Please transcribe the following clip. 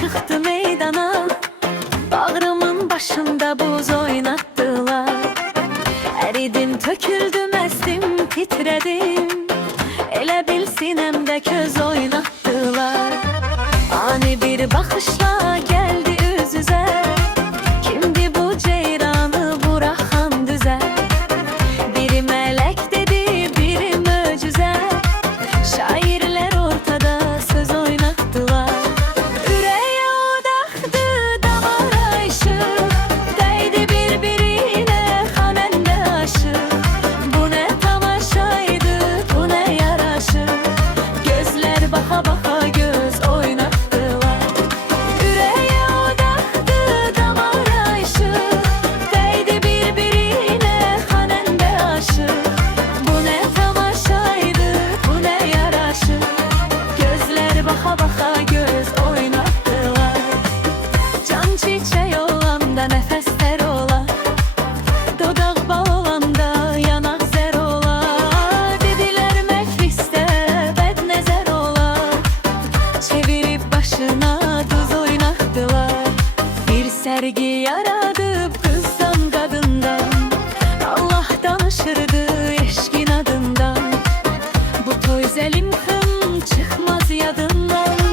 çıktı meydana, bağrımın başında buz oynattılar. Eridim, töküldüm, estim, titredim, elə bil sinemde köz oynattılar. Ani bir bakışla geldi üz üze, kimdi bu ceyranı bırakan düze? Biri melek dedi, biri möcüze, şairler ortada söz oynattılar. Üreye odaktı, damara ışık, değdi birbirine hanende aşık. Bu ne tamaşaydı, bu ne yaraşık, gözler baka baka göz oynattılar. Üreye odaktı, damara ışık, değdi birbirine hanende aşık. Bu ne tamaşaydı, bu ne yaraşık, gözler baka baka göz oynattılar. Can çiçeği olanda nefesler ola, dodak bal olanda yanak zer ola. Dediler mecliste bednezer ola, çevirip başına tuz oynattılar. Bir sergi yaradıp kızdan kadından, Allah danışırdı eşkin adından. Bu toy zelim kım çıkmaz yadından.